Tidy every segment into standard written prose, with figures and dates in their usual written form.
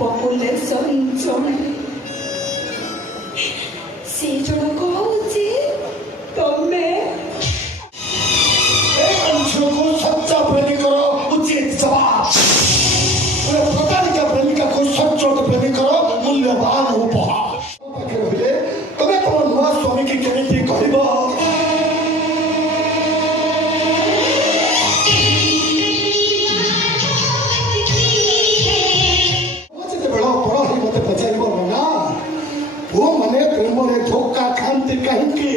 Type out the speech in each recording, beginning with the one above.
population ଜଣେ ସେ ଜଣକ ହଉଛି ତମେ। को सच्चा प्रेमी करो उचित जवाब। प्रतारिका प्रेमिका को सच्चोट प्रेमी करो मूल्यवान उपहार। तमें तुम नुआ स्वामी की केमिति कहब मत पचार ना वो मैंने प्रेम धोखा खाती कहीं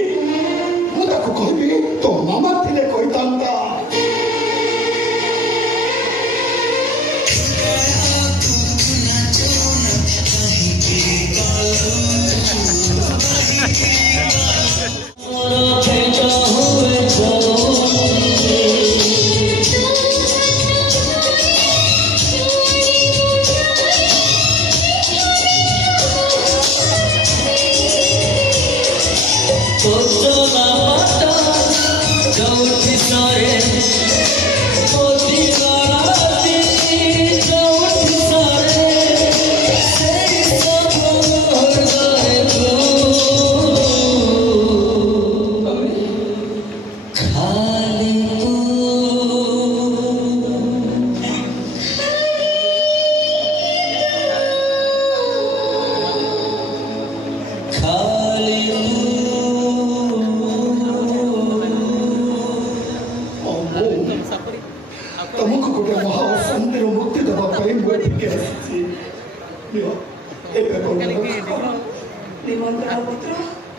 मुझे कहबी तो मामा थे कहता तुमको गोटे महाशांति मुक्ति देवा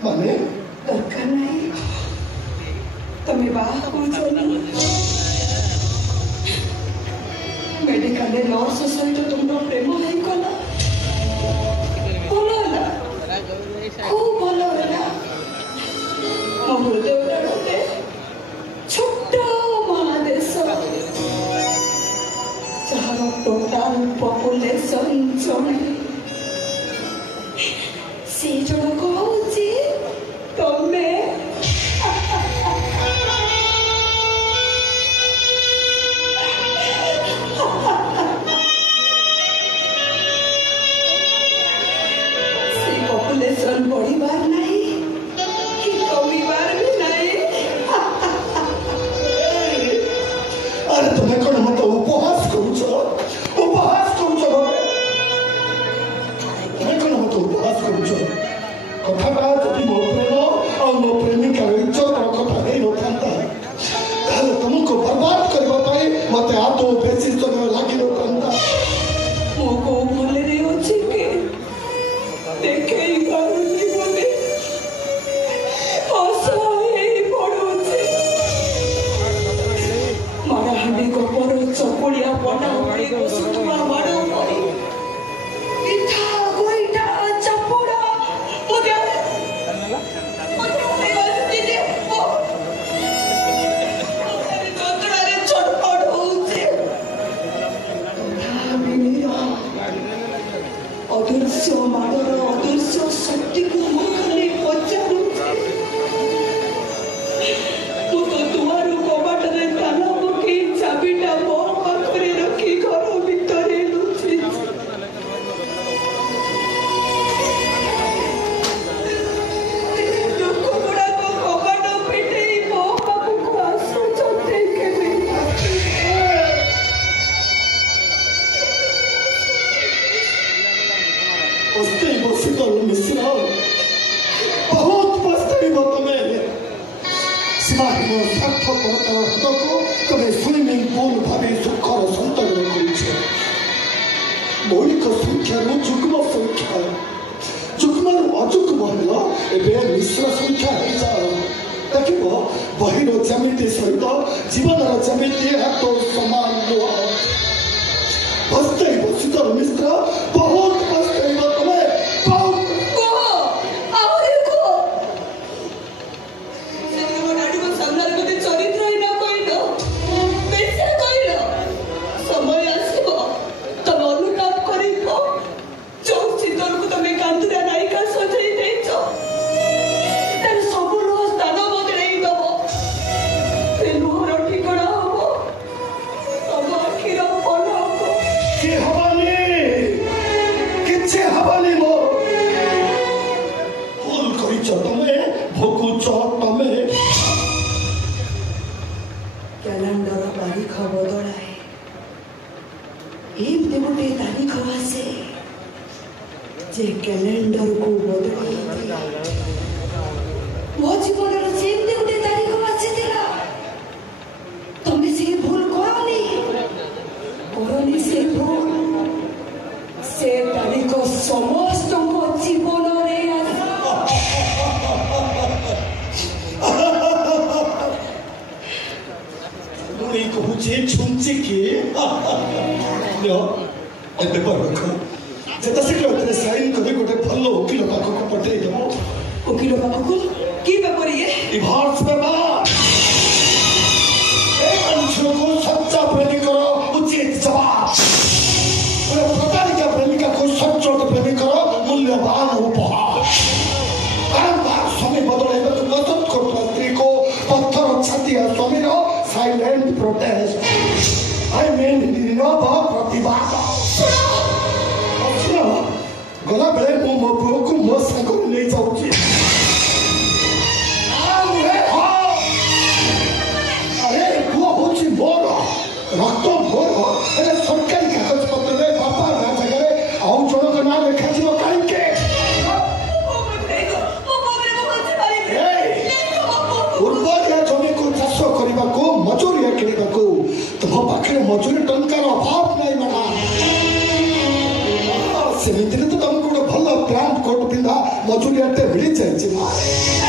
माने दरकार नहीं तमें मेडिकल नर्स सहित तुम प्रेम होगला भल खूब भल मो हृदय गोटे छोट महादेश जार टोटाल पपुलेशन जड़े से जनक हूँ तमें। पॉपुलेशन बढ़ीबार नहीं कि कमीबार भी नहीं। अरे तुम्हें कौन मत उपहास करूछ तुम्हें कौन मत उपहास करूछ कथा जदि मो प्रेम और मो प्रेमिका इज्जत कथा नहीं नथा तुमको बर्बाद करने मत हाथ बेसी समय लगी नथा मो को भले अच्छी के देखे चकुड़िया पटा सुतुआ माड़ इठा गोइठा चपुड़ा अदृश्य माड़र अदृश्य शक्ति को खाली पचारू दुआर कबाट ताला पकई चाबिटा मो पाखरे रखी घर भीतर लुचि लोक गुड़ाक कबाट फिटे मो पाखक आसुचते मिश्र बहुत पछताइब तुम्हें सीमाहीन स्वार्थपरतार हृदयको तुम्हें स्विमिंग पूल भावी सुखर संतरण कर मौलिक संख्या जुग्म संख्या जुग्म अजुग्म एवं मिश्र संख्या हो जाओ देख बहिर जमिति सहित जीवन जमिति हाथ समान नुह पछताइब शीतल मिश्र बहुत पछताइब तुम्हें एमती गोटे तारीख आसे जे कैलेंडर को बदल मो जीवन सेमती गोटे तारीख आसी तुम्हें से भूल करनी से भूल से तारीख समस्त जीवन छुंची की जेता शीघ्र साइन कर गोटे भल वकिल पाखक पठे देव वकिल पाखक की पेपर ये डिवोर्स पेपर ए मनुष्य को सच्चा प्रेमी करो उचित जवाब प्रतारिका प्रेमिका को सच्चोट प्रेमी करो मूल्यवान उपहार बारंबार स्वामी बदलाइबा मदद करता स्त्री को पत्थर छाती स्वामी साइलेंट प्रोटेस्ट आई मीन नीरव प्रतिवाद गला बेले मो पुओ को मो संग नहीं जाऊची अरे पुओ होची मोर रक्त मोर अरे सरकारी कागज पत्र रे बापा ना जगह आउ जण का नाम लिखा जीव काई के उर्वरिया जमी को चाष करने को मजूरिया किणवा को तुम पाखे मजूरी टंकार अभाव नहीं मना सेमिति तो तुमको गोटे भल प्लांट कोट पिंधा मजूरिया मिल जाए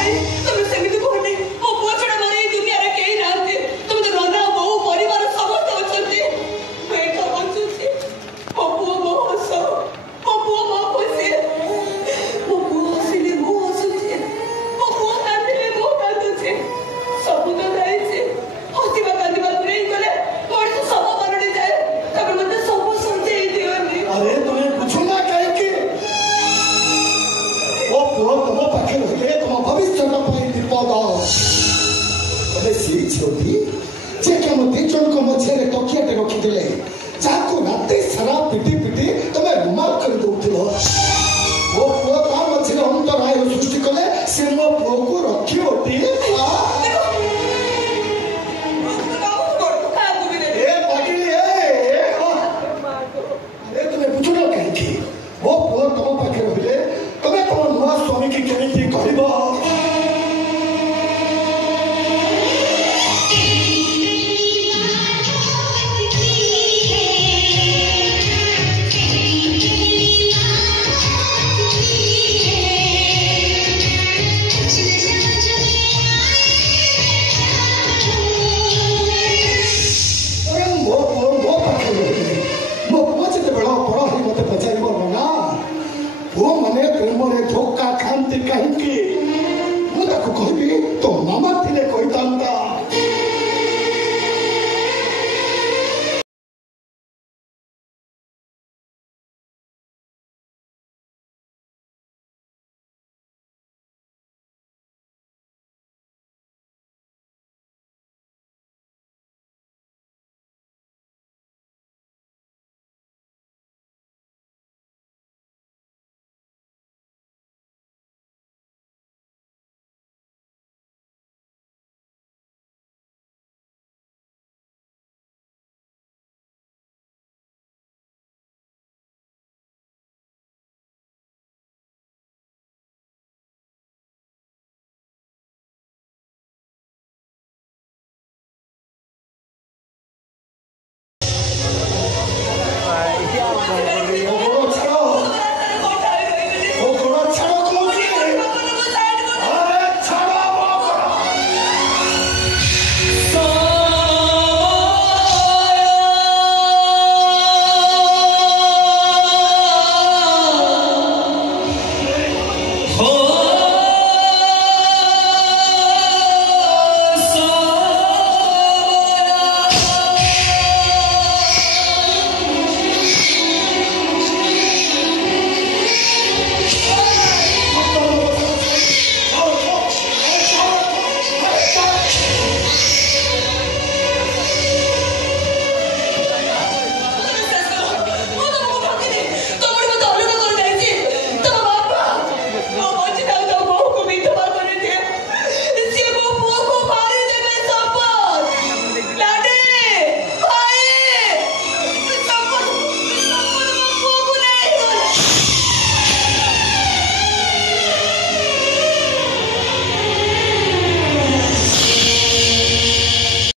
रात सारा पिटी पिटी तुम रुमाल कर दौल वो पुओ ता मझे अंतर आय सृष्टि कले से मो पुओ को रखी तुम्हें बुझुन कहीं वो पुओ तुम पाखे रहिले तुम्हें तुम नुआ स्वामी की केमिति कहबो धोखा खाती कहीं तो मामा थिले कोई